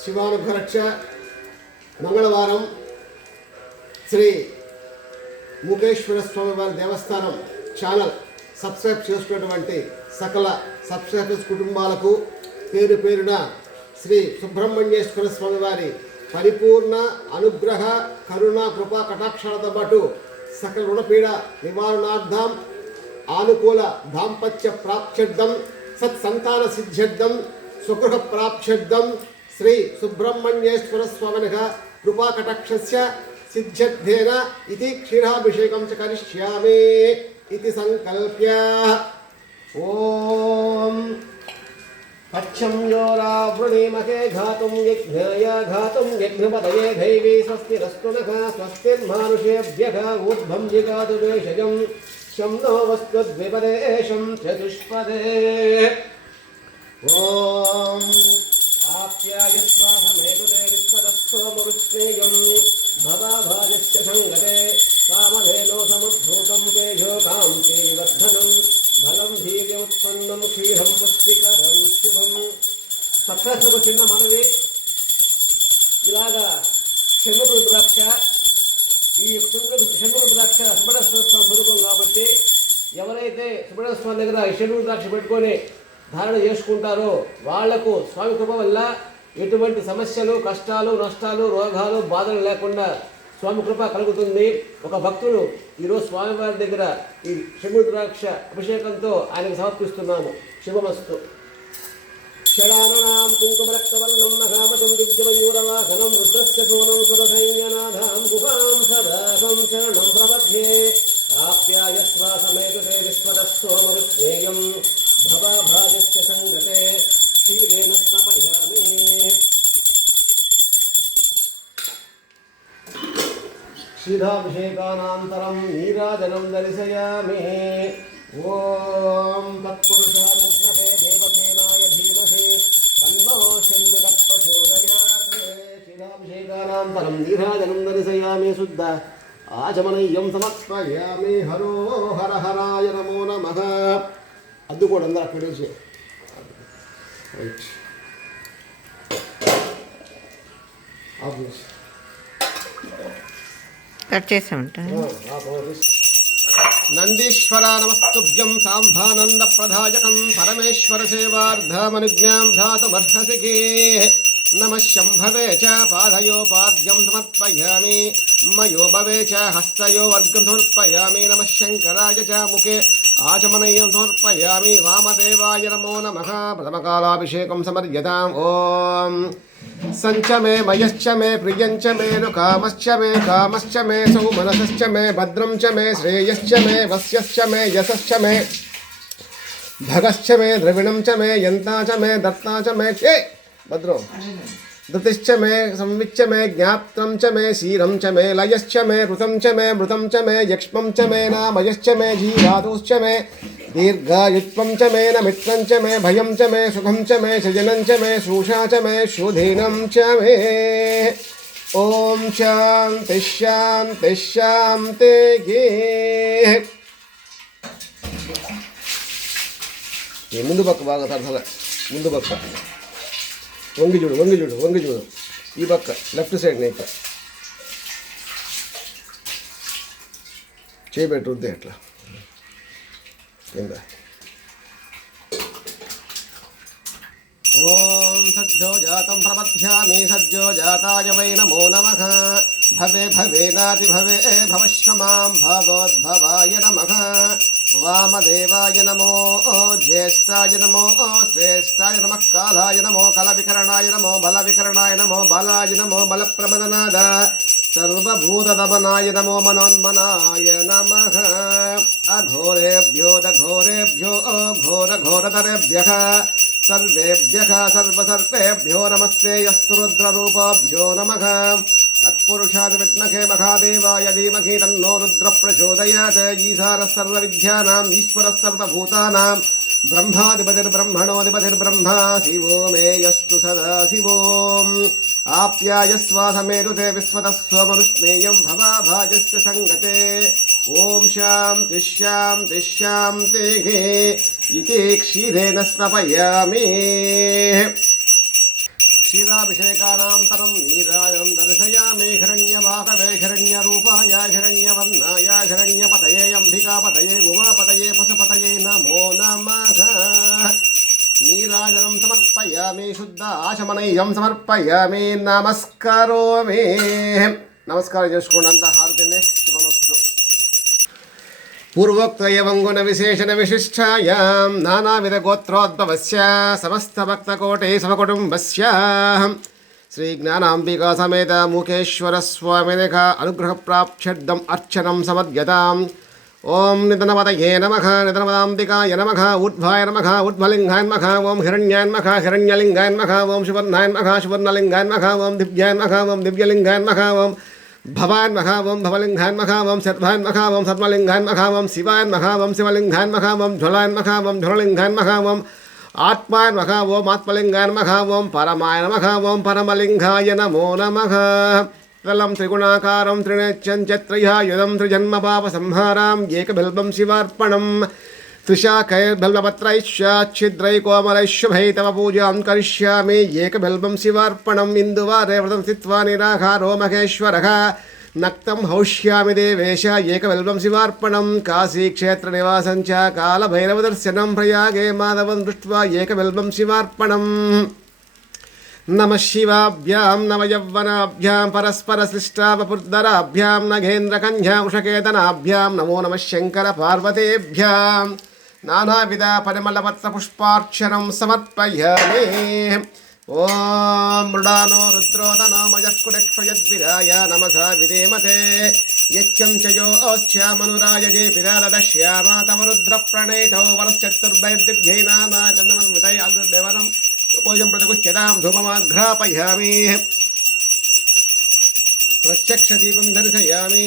శివానుభరక్ష మంగళవారం శ్రీ ముఖేశ్వర స్వామి వారి దేవస్థానం channel subscribe చేసుకున్నటువంటి సకల సబ్స్క్రైబర్స్ కుటుంబాలకు పేరు పేరున శ్రీ సుబ్రహ్మణ్యేశ్వర స్వామి వారి పరిపూర్ణ అనుగ్రహ కరుణ కృపా కటాక్షాలతో పాటు సకల రుణపీడ నివారణార్థం ఆనుకూల దాంపత్య ప్రాప్త్యర్థం సత్సంతాన సిద్ధ్యర్థం సుగృహ ప్రాప్త్యర్థం श्री सुब्रह्मण्येश्वर ಸ್ವಾಮಿನಃ ಕೃಪಾಕಟಾಕ್ಷಸ್ಯ ಸಿದ್ಧೇನ ಇತಿ ಕ್ಷೀರಾಭಿಷೇಕಂ ಚ ಕರಿಷ್ಯಾಮಿ यो रावृणीमहे घात यज्ञाय दैवी स्वस्तिरस्तु नः स्वस्तिर्मानुषेभ्यः ऊर्ध्वं नो वस्तुद्विपदेशं चतुष्पदे। ॐ ఆప్యాయ స్వాహమేకుతే విశ్వదస్సోమరుష్ణేయం భవాభాజస్య సంగతే కామధేనో సముద్భూతం తేజోకాం తే వివర్ధనం బలం ధీర్యముత్పన్నం క్షీరం పుష్టికరం శివం సక్సెస్కు చిన్న మనవి ఇలాగా షణ్ముఖ రుద్రాక్ష ఈ షణ్ముఖ షణ్ముఖ రుద్రాక్ష సుబ్రహ్మణ్య స్వరూపం కాబట్టి ఎవరైతే సుబ్రహ్మణ్య స్వామి దగ్గర ఈ షణ్ముఖ రుద్రాక్ష పెట్టుకొని ధారణ చేసుకుంటారో వాళ్ళకు స్వామి కృప వల్ల ఎటువంటి సమస్యలు కష్టాలు నష్టాలు రోగాలు బాధలు లేకుండా స్వామి కృప కలుగుతుంది. ఒక భక్తుడు ఈరోజు స్వామివారి దగ్గర ఈ శిముద్రాక్ష అభిషేకంతో ఆయనకు సమర్పిస్తున్నాము. శుభమస్తు. షడాననాం కుంకుమరక్తవర్ణం నఘామజం దివ్యమయూరవాహనం రుద్రస్య సూనం సురసైన్యనాథాం గుహాం సదాహం క్షీరాభిషేకానంతరం నీరాజనం దర్శయామి ఓం తత్పురుషాయ విద్మహే దేవసేనాయ ధీమహి తన్నో షణ్ముఖ ప్రచోదయాత్ క్షీరాభిషేకానంతరం నీరాజనం దర్శయామి శుద్ధ ఆచమనయ్యం సమర్పయామి హరో హర హరాయ నమో నమ అద్దు కూడా అందరూ అక్కడ నుంచి రైట్ ఆఫ్ కట్ చేసి ఉంటా నందీశ్వర నమస్తుభ్యం సాంబానంద ప్రదాయకం పరమేశ్వర సేవార్ధమనుజ్ఞాం ధాతుమర్హసి నమ శంభవే చ పాదయోపాద్యం సమర్పయామి మయో భవే చ హస్తయో వర్గం సమర్పయామి నమ శంకరాయ చ ముఖే ఆచమనీయం సమర్పయామి వామదేవాయ నమో నమ ప్రథమకాలాభిషేకం సమర్యతాం ఓం सञ्च मे मयश्च मे, प्रियञ्च मे नु कामश्च मे कामश्च मे, सुमनसश्च मे, भद्रं च मे, श्रेयश्च मे, वस्यश्च मे, यशश्च मे, भगश्च मे, द्रविणं च मे, यन्ता च मे, दत्ता च मे। ए, भद्रो। धृतिश्च मे संविच्च मे ज्ञाप्तं च मे शीरं च मे लयश्च मे ऋतं च मे मृतं च मे यक्ष्मं च मे नामयश्च मे जीवातुश्च मे दीर्घायुत्वं च मे न मित्रं च मे भयं च मे सुखं च मे सृजनं च मे शूषा च मे शोधीनं च मे ॐ शान्ति शान्ति शान्ति गे ಮುಂದೆ ಬಕ್ಕ ಭಾಗ ತರ್ಸಲ್ಲ ಬಕ್ಕ వంగి చూడు వంగి చూడు వంగి చూడు. ఈ పక్క లెఫ్ట్ సైడ్ నీకు చేయబెట్టు వద్దే అట్లా. కింద. ఓం సజ్జో జాతం ప్రపథ్యామి సజ్జో జాతాయ వై నమో నమ. భవే భవేనాతి భవే భవశ్వ మాం భవోద్భవాయ నమ. वामदेवाय नमो ज्येष्ठाय नमो श्रेष्ठाय नमः कालाय नमो कलविकरणाय नमो बलविकरणाय नमो बलाय नमो बलप्रमदनाद सर्वभूतदमनाय नमो मनोन्मनाय नमः। अघोरेभ्यो दघोरेभ्यो घोरघोरतरेभ्यः सर्वेभ्यः सर्वसर्पेभ्यो नमस्ते, यस्तु रुद्ररूपाभ्यो नमः। तत्पुरुषादिविद्महे महादेवाय धीमहि तन्नो रुद्रप्रचोदयात् ईशारः सर्वविद्यानाम् ईश्वरः सर्वभूतानां ब्रह्माधिपतिर्ब्रह्मणोऽधिपतिर्ब्रह्मा, शिवो मे यस्तु सदा शिवोम् आप्यायस्वासमेरुते विश्वतः सोमनुस्मेयं भवाभाजस्य सङ्गते। ॐ शां तिश्यां तिश्यां शान्तिः इति क्षीरेण स्नपयामि క్షీరాభిషేకానంతరం నీరాజం దర్శయామి హిరణ్యవాహవే హిరణ్యరూపాయ హిరణ్యవర్ణాయ హిరణ్యపతయే అంబికాపతయే ఉమాపతయే పశుపతయే నమో నమః. నీరాజనం సమర్పయామి శుద్ధ ఆశమనీయం సమర్పయామి నమస్కరోమి నమస్కారం చేసుకోండి అంతా హారతిని పూర్వోక్త ఏవంగుణ విశేషణ విశిష్టాయాం నానావిధ గోత్రోద్భవస్య సమస్త భక్తకోటే సమకుటుంబస్య శ్రీ జ్ఞానాంబికా సమేత మూకేశ్వర స్వామినిక అనుగ్రహ ప్రాప్త్యర్థం అర్చనం సమద్యతాం ఓం నిధనపదయే నమ నిధనపదాంబికాయ నమ ఊర్ధ్వాయ నమ ఊర్ధ్వలింగాయ నమ ఓం హిరణ్యాయ నమ హిరణ్యలింగాయ నమ ఓం సువర్ణాయ నమ సువర్ణలింగాయ నమ ఓం దివ్యాయ నమ ఓం దివ్యలింగాయ నమ ఓం భవాన్ మహావం భవలింగాన్ మహావం సర్వాన్ మహావం సర్వలింగాన్ మహావం శివాన్ మహావం శివలింగాన్ మహావం జ్వలాన్ మహావం జ్వలలింగాన్ మహావం ఆత్మాన్ మహావం ఆత్మలింగాన్ మహావం పరమాయన మహావం పరమలింగాయ నమో నమ తలం త్రిగుణాకారం త్రినేత్యం చ త్రయాయుధం త్రిజన్మ పాప సంహారాం ఏకబిల్బం శివార్పణం त्रिशाखैर्बल्बपत्रैश्चाच्छिद्रैकोमलैशुभै तव पूजां करिष्यामि एकबिल्बं शिवार्पणम् इन्दुवारे व्रतं स्थित्वा निराहारो महेश्वरः नक्तं हौष्यामि देवेश एकबिल्बं शिवार्पणं काशीक्षेत्रनिवासं च कालभैरवदर्शनं प्रयागे माधवं दृष्ट्वा एकबिल्बं शिवार्पणम् नमः शिवाभ्यां नव यौवनाभ्यां परस्परसृष्टावपुर्धराभ्यां नगेन्द्रकन्या उषकेतनाभ्यां नमो नमः నానావిధ పరిమళపత్ర పుష్పార్చనం సమర్పయామి. ఓం మృడానో రుద్రోదనోమయత్కులక్షయద్విరాయ నమస విధేమతే. యచ్చం చయో ఓశ్యామనురాయ జే పిదాలశ్యామ తమ రుద్ర ప్రణేతో వరశ్చతుర్భైర్దిభ్యై నానాచందమన్మృతై అగ్రదేవనం పోయం ప్రతిగుచ్యతాం ధూమమాఘ్రాపయామి ప్రత్యక్ష దీపం దర్శయామి.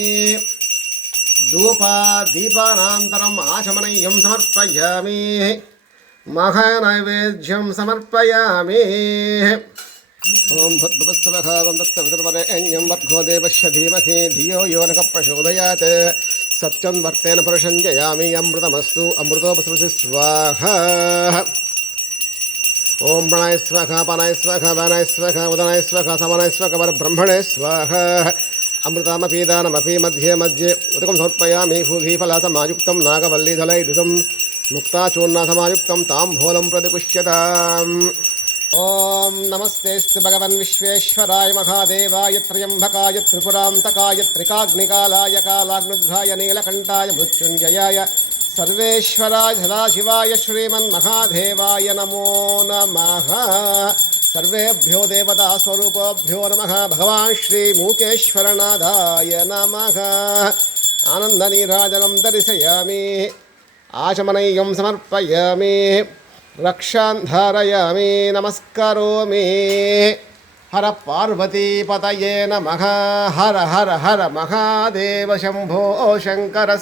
दीपानान्तरम् आचमनय्यं समर्पयामि। महानैवेद्यं समर्पयामि। ॐ भद्भवस्वभावं दत्तवितुर्वरेण्यं वर्गो देवस्य धीमहि धियो यो नः प्रचोदयात्। सत्यं वर्तेन पुरुषं जयामि। अमृतमस्तु अमृतोपसृति स्वाहा। ॐ प्रणय स्वः पनय स्वः वनय स्वः उदनय स्वः समनय स्वः परब्रह्मणे स्वाहा। అమృతామపీదానమపీ మధ్యే మధ్యే ఉదకం సమర్పయామి భూఘీఫలాసమాయుక్తం నాగవల్లీధలైధృతం ముక్తాచూర్ణాసమాయుక్తం తాంబూలం ప్రతిపుష్యత. ఓం నమస్తేస్తు భగవన్ విశ్వేశ్వరాయ మహాదేవాయ త్ర్యంభకాయ త్రిపురాంతకాయ త్రికాగ్నికాలాయ కాలాగ్నుద్భాయ నీలకంఠాయ మృత్యుంజయాయ సర్వేశ్వరాయ సదాశివాయ శ్రీమన్మహాదేవాయ నమో నమ. सर्वेभ्यो देवतास्वरूपेभ्यो नमः। भगवान् श्रीमूकेश्वरनाथाय नमः। आनन्दनीराजनं दर्शयामि। आचमनय्यं समर्पयामि। रक्षान् धारयामि। नमस्करोमि। हर पार्वतीपतये नमः। हर हर हर महादेव शम्भो शङ्करः